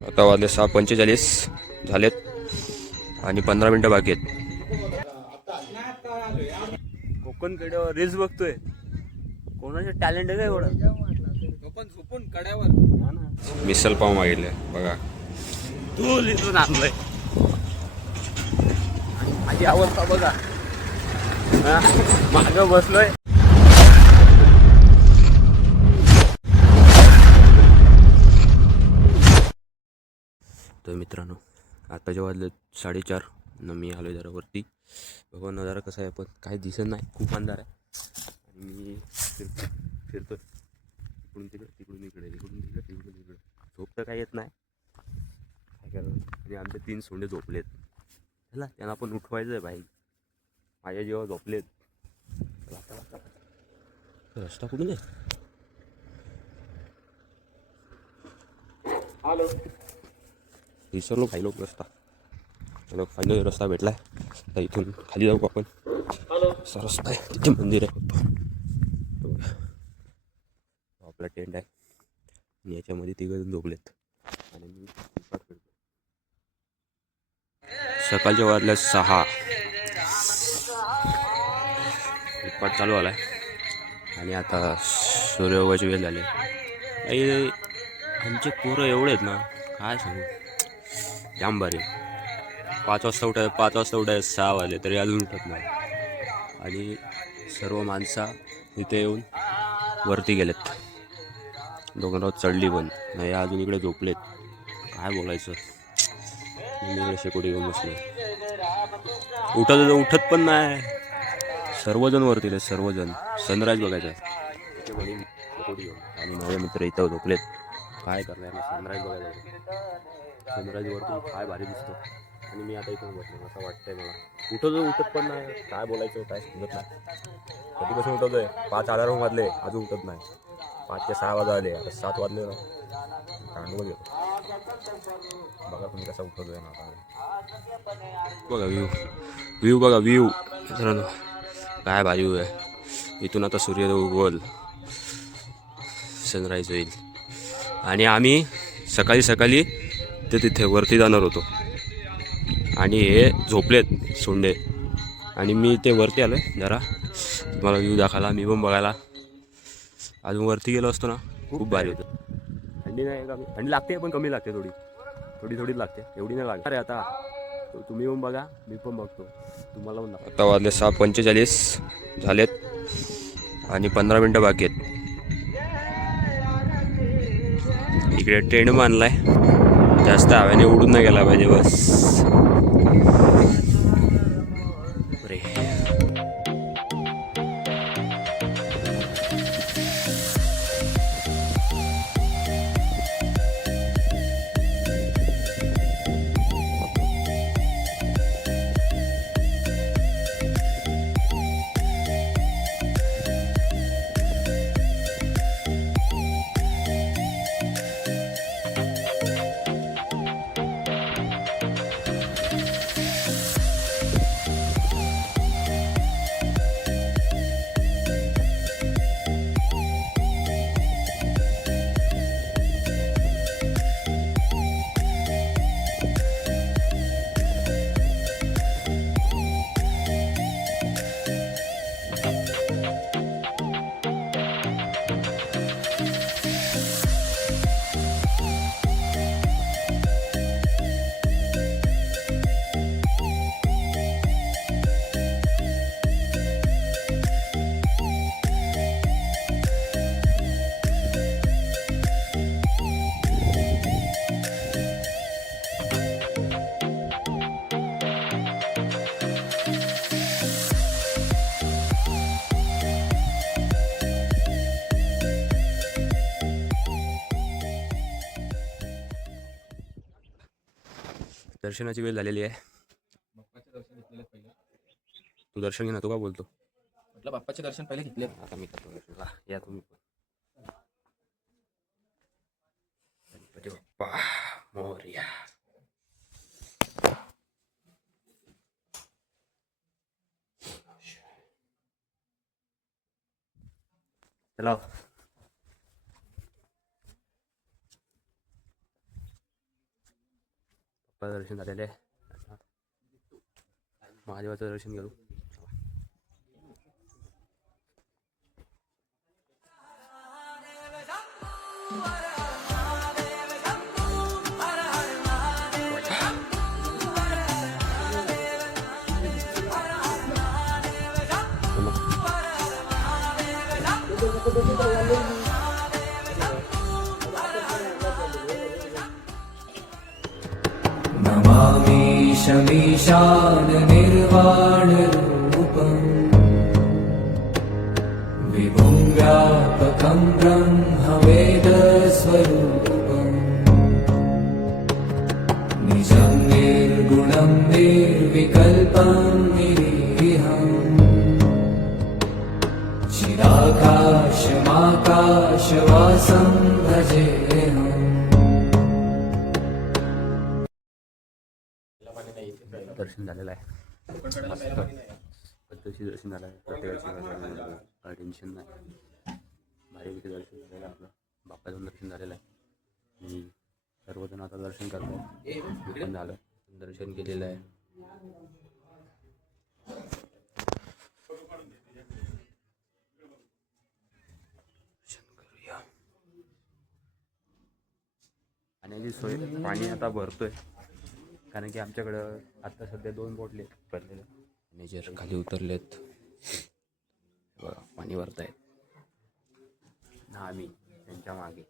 आता वाजले 6:45 झालेत आणि 15 मिनटं बाकी आहेत. कोकण कड्यावर रील्स बघतोय. कोणाचं टॅलेंट आहे का एवढं? झोपून कड्यावर मिसल पाव मागितले बघा. तू लिहून आणलंय. माझी अवस्था बघा, माग बसलोय. तर मित्रांनो, आताच्या वाजले 4:30 न मी आलो जरा वरती. बघा नजारा कसा आहे, पण काही दिसत नाही, खूप अंधार आहे. आणि मी फिरतोय इकडून तिकडे, तिकडून इकडे, इकडून तिकडे, तिकडून इकडे. झोप तर काही येत नाही, काय करायचं. आणि आमचे 3 सोंडे झोपलेत. चला त्यांना पण उठवायचं आहे भाई. माझ्या जेव्हा झोपलेत. रस्ता कुठून आहे? हॅलो, विसरलो खायलो रस्ता. चलो फायनली रस्ता भेटलाय. तर इथून खाली जाऊ आपण. हॅलो, असा रस्ता आहे, तिथे मंदिर आहे फक्त. आपला टेंट आहे आणि याच्यामध्ये 3 जण झोपलेत आणि मी फुटपाथ फिरतो. सकाळच्या वाजल्या 6. फुटपाथ चालू आलाय आणि आता सूर्योदयाची वेळ झाली. काही आमचे पोरं एवढे आहेत ना, काय सांगू, जाम भारी. 5 वाजता उठाय, 5 वाजता उठाय, 6 वाजले तरी अजून उठत नाही. आणि सर्व माणसं इथे येऊन वरती गेलेत. डोंगरावर चढली पण नाही, अजून इकडे झोपलेत. काय बोलायचं. मी इकडे शेकोटी घेऊन बसलो. उठत पण नाही. सर्वजण वरती आहेत, सर्वजण. सनराईज बघायचा शेकोटी घेऊन. आणि माझे मित्र इथं झोपलेत. काय करणार ना, सनराईज बघायला. सनराईज वरती काय भारी दिसतो. आणि मी आता इथून बसलो, असं वाटतंय मला. उठत पण नाही, काय बोलायचं, काय समजत नाही. कधीपासून उठवतोय, 5 अलार्म वाजले, अजून उठत नाही. 5 ते 6 वाजले, आता 7 वाजले ना, कांडवत येतो. बघा तुम्ही कसा उठवतोय ना आता. बघा व्ह्यू बघा, व्ह्यू मित्रांनो, काय भारी व्ह्यू आहे. इथून आता सूर्योदय उगवल, सनराईज होईल. आणि आम्ही सकाळी सकाळी तिथे वरती जाणार होतो. आणि हे झोपलेत सोंडे. आणि मी ते वरती आलो आहे जरा तुम्हाला व्ह्यू दाखवायला. मी पण बघायला अजून वरती गेलो असतो ना, खूप भारी होतं. थंडी नाही का? थंडी लागते पण कमी लागते, थोडी थोडीच लागते, एवढी नाही लागते. अरे आता तुम्ही पण बघा, मी पण बघतो, तुम्हाला पण. आता वाजले 6:45 झालेत आणि 15 मिनटं बाकी आहेत. इकडे टेंट बांधलाय, जास्त हव्याने उडून नाही गेला पाहिजे बस. अरे दर्शनाची वेळ झालेली आहे. बाप्पाचे दर्शन घेतलेले पहिले. तू दर्शन घे ना, तू का बोलतो? म्हटलं बाप्पाचे दर्शन पहिले घेतले. आता मी करतो दर्शन. या तुम्ही पण. गणपती बाप्पा मोरया. चला बाप्पा दर्शन झालेलं आहे. आता महादेवाचं दर्शन घेऊ. नमामि शमीशान निर्वाणरूपम् विभुं व्यापकं ब्रह्मवेदस्वरूपम् निजं निर्गुणं निर्विकल्पं निरीहम् चिराकाशमाकाशवासं भजेऽहम्. दर्शन झालेलं आहे. मस्त पद्धतीचे दर्शन झालं आहे. प्रत्येकाची काय टेन्शन नाही. भारीपैकी दर्शन झालेलं आहे. आपलं बाप्पाचं दर्शन झालेलं आहे आणि सर्वजण आता दर्शन करतो. मी पण झालं, दर्शन केलेलं आहे. दर्शन करूया. पाण्याची सोय, पाणी आता भरतोय कारण की आमच्याकडं आता सध्या 2 बोटले भरलेले. मॅनेजर खाली उतरलेत बघा, पाणी भरतायत ना. आम्ही त्यांच्या मागे.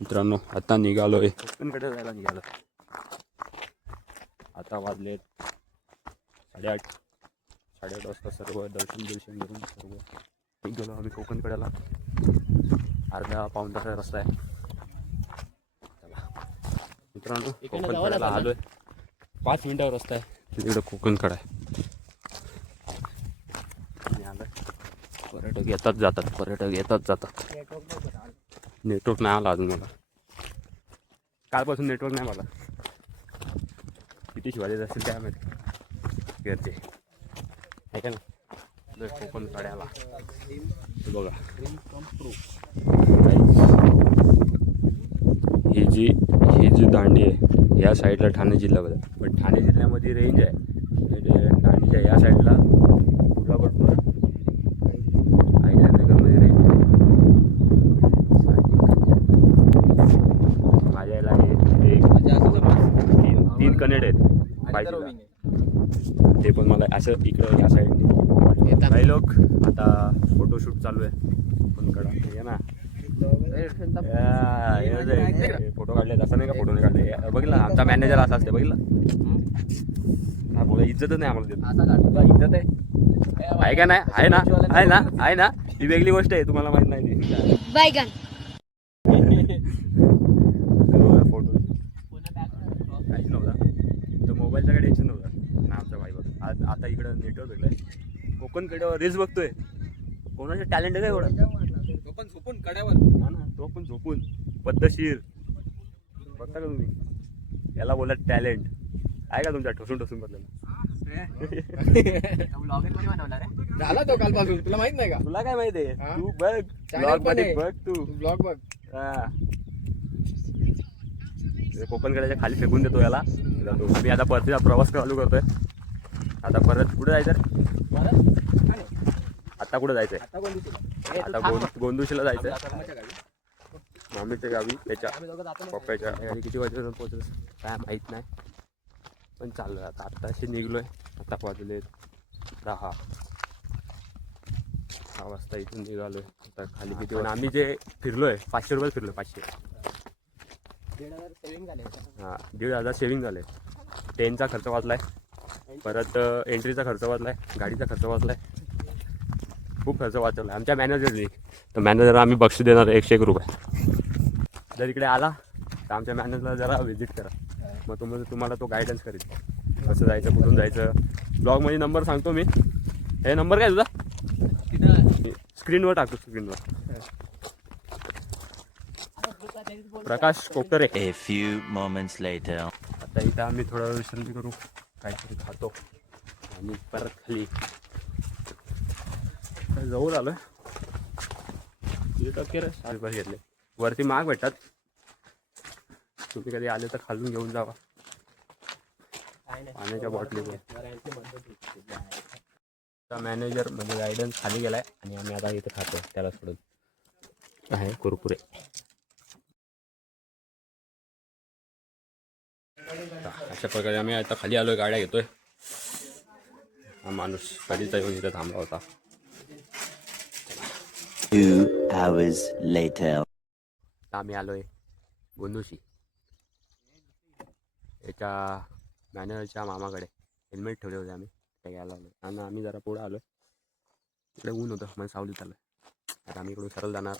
मित्रांनो आता निघालोय, कोकणकडे जायला निघालो. आता वाजलेत 8:30 वाजता. सर्व दर्शन घेऊन सर्व निघालो आम्ही कोकणकड्याला. अर्धा पाऊण तासाचा रस्ता आहे. चला मित्रांनो, कोकणकड्याला आलोय. 5 मिनिटावर रस्ता आहे. तिकडे कोकणकडा आहे. पर्यटक येतात जातात. नेटवर्क नाही आला अजून मला. कालपासून नेटवर्क नाही मला. किती शिवाय असेल काय माहिती घरचे आहे का ना. कोकण कड्याला बघा, ही जी दांडी आहे या साईडला ठाणे जिल्ह्यामध्ये, पण ठाणे जिल्ह्यामध्ये रेंज आहे. दांडीच्या या साईडला कोल्हापूर अहिल्यानगरमध्ये रेंज आहे. माझ्या याला तीन कनेक्ट आहेत 5G. ते पण मला असं इकडं या साईडने काही लोक आता फोटोशूट चालू आहे. कोणकडा ये ना, फोटो काढले असं नाही का, फोटो नाही काढले. बघितलं आमचा मॅनेजर असा असते. बघितलं हा बोला, इज्जतच नाही आम्हाला देत. इज्जत आहे का नाही? आहे ना ही वेगळी गोष्ट आहे, तुम्हाला माहित नाही ती. फोटो काहीच नव्हता, तर मोबाईलचं काही टेन्शन नव्हतं ना आमच्या बाईवर. आज आता इकडं नेटवर्क भेटलंय. कोकणकड्यावर रील्स बघतोय. कोणाचं टॅलेंट आहे का एवढं? झोपून कड्यावर हा ना, तो पण झोपून पद्धतशीर बघता का तुम्ही? याला बोला टॅलेंट आहे का तुमच्या? ठोसून बदलला झाला तो कालपासून. तुला माहित नाही का? तुला काय माहिती आहे? हा? तू बघ ब्लॉग मध्ये बघ, तू ब्लॉग बघ. कोकणकड्याच्या खाली फेकून देतो याला. मी आता परतीचा प्रवास चालू करतोय. आता परत कुठे जायचं? आता कुठे जायचंय? आता गोंदुशीला जायचंय. मामीच्या गावी त्याच्या पप्पाच्या गावी. किती वाजेपर्यंत पोहोचलं काय माहीत नाही, पण चाललं. आता आत्ताशी निघलोय. आता वाजले 10 वाजता इथून निघालोय. आता खाली किती पण आम्ही जे फिरलोय 500 रुपये फिरलो. 500 हां 1,500 सेविंग झाले. ट्रेनचा खर्च वाचलाय, परत एंट्रीचा खर्च वाचलाय, गाडीचा खर्च वाचलाय, खूप खर्च वाचवला आमच्या मॅनेजरनी. तर मॅनेजरला आम्ही बक्षीस देणार 101 रुपये. जर इकडे आला तर आमच्या मॅनेजरला जरा व्हिजिट करा, मग तुम्हाला तो गायडन्स करेल कसं जायचं, कुठून जायचं. ब्लॉगमध्ये नंबर सांगतो मी. हे नंबर काय तुझा? स्क्रीनवर टाकतो, स्क्रीनवर. प्रकाश कोकतरे. A few moments later. आता इथं आम्ही थोडा वेळ विश्रांती करू, काहीतरी खातो आणि परत खाली जवळ आलोय. टक्के रुपये घेतले. वरती महाग भेटतात, तुम्ही कधी आले तर खालून घेऊन जावा. पाण्याच्या बॉटली मॅनेजर म्हणजे गायडन्स खाली गेलाय आणि आम्ही आता इथे खातो त्याला सोडून. आहे कुरकुरे. अशा प्रकारे आम्ही आता खाली आलोय, गाड्या घेतोय. हा माणूस कधीचा येऊन इथे थांबला होता. 2 hours later. आम्ही आलोय गोंदूशी. एका मॅनेजरच्या मामाकडे हेल्मेट ठेवले होते, आम्ही ते घ्यायला आलो आणि आम्ही जरा पुढे आलो. इकडे ऊन होतं, मग सावलीत आलं. आता आम्ही इकडून सरळ जाणार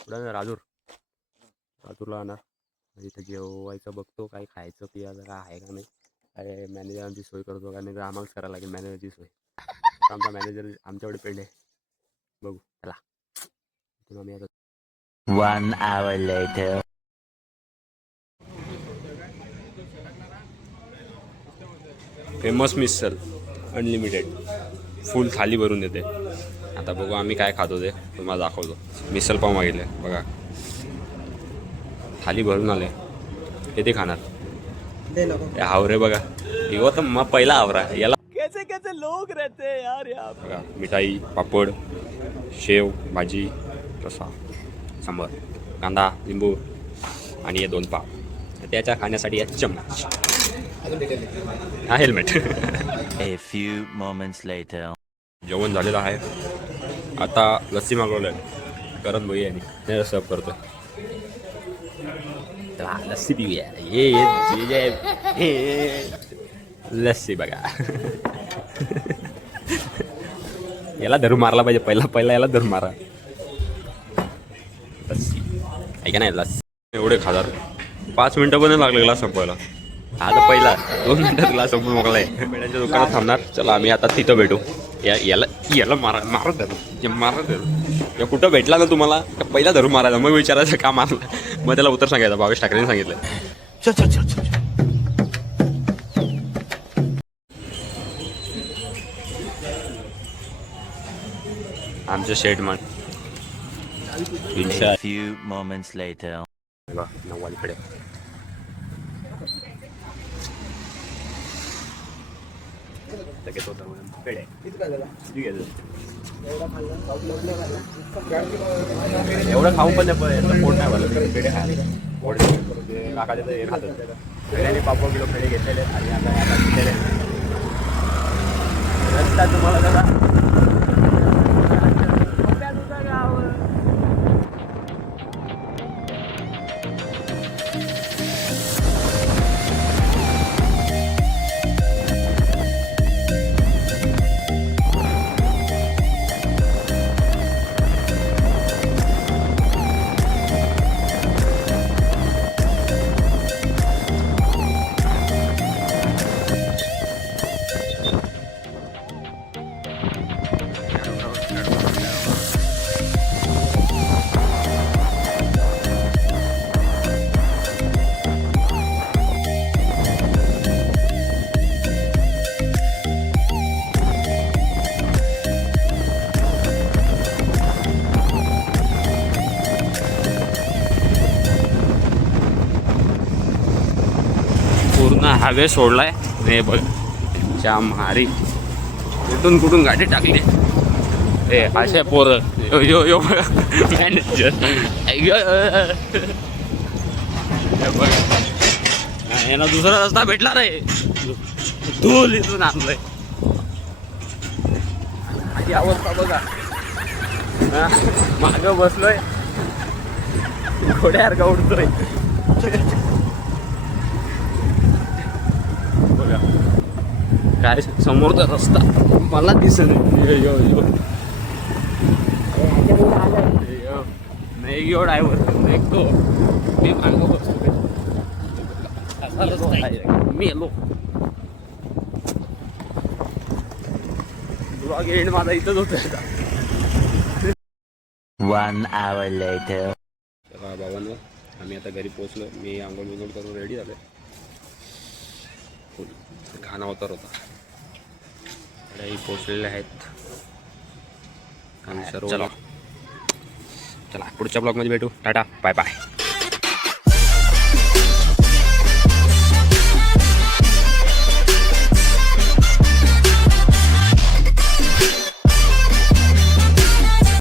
पुढं राजूरला जाणार. इथं जेवायचं बघतो, काही खायचं पियाचं काय आहे का नाही, काय मॅनेजरांची सोय करतो का नाही, तर आम्हालाच करायला लागेल मॅनेजरची सोय. आमचा मॅनेजर आमच्याकडे पेंड आहे, बघू चला. आम्ही आता 1 hour later. फेमस मिसल अनलिमिटेड फुल थाली भरून देते. आता बघू आम्ही काय खातो ते तुम्हाला दाखवतो. मिसल पाव मागितले बघा, थाली भरून आले. किती खाणार? हावरे बघा, हो तर मग पहिला हावरा याला. कैसे कैसे लोग रहते हैं यार यहाँ. बघा मिठाई, पापड, शेव, भाजी, रसा, सांबर, कांदा, लिंबू आणि हे 2 पाव. त्याच्या खाण्यासाठी या चम्मच, हा helmet. A few moments later. जेवण झालेलं आहे. आता लस्सी मागवलं आहे करण भाई यांनी, ते सर्व करतो. चला लस्सी पिऊया. ये लस्सी बघा. याला धरून मारला पाहिजे, पहिला याला धरून मारा. लस्सी ऐका नाही, लस्सी एवढे खाणार 5 मिनटं पण नाही लागले ग्लास संपवायला. आता पहिला 2 मिनिटात ग्लास संपून मोकलाय. मेड्यांच्या दुकानात थांबणार. चला आम्ही आता तिथं भेटू. याला मारत धरू. या कुठं भेटला ना तुम्हाला, पहिला धरून मारायचा, मग विचारायचं का मारलं, मग त्याला उत्तर सांगायचं. भावेश ठाकरेंनी सांगितलं. आमचं शेट मान A few moments later. नव्वालीकडे एवढं खाऊ पण पोट नाही भरलं. पेढे खायला पोट काकाचे तर हे खातात. पेढ्याने 5 किलो पेढे घेतलेले आणि आता घेतलेले. रस्ता तुम्हाला कसा पूर्ण हायवे सोडलाय. हे बघ मारी इथून कुठून गाडी टाकली. ए अशा पोरं यो मॅनेजर बघ, यांना दुसरा रस्ता भेटला रे. धूल इथून आणलंय. माझी अवस्था बघा, माग बसलोय घोड्यासारखा उडतोय. काय समोरचा रस्ता मला दिसत नाही. यो ड्रायव्हर तो मी मागं बसतो. मी येलो ब्लॉग एंड माझा इथंच होता. 1 hour later. बाबांनो आम्ही आता घरी पोचलो. मी आंघोळ बिंघोळ करून रेडी झालो. फुल घाण अवतार होता. गाड्याही पोचलेल्या आहेत आणि सर्व चला पुढच्या ब्लॉगमध्ये भेटू. Tata bye bye.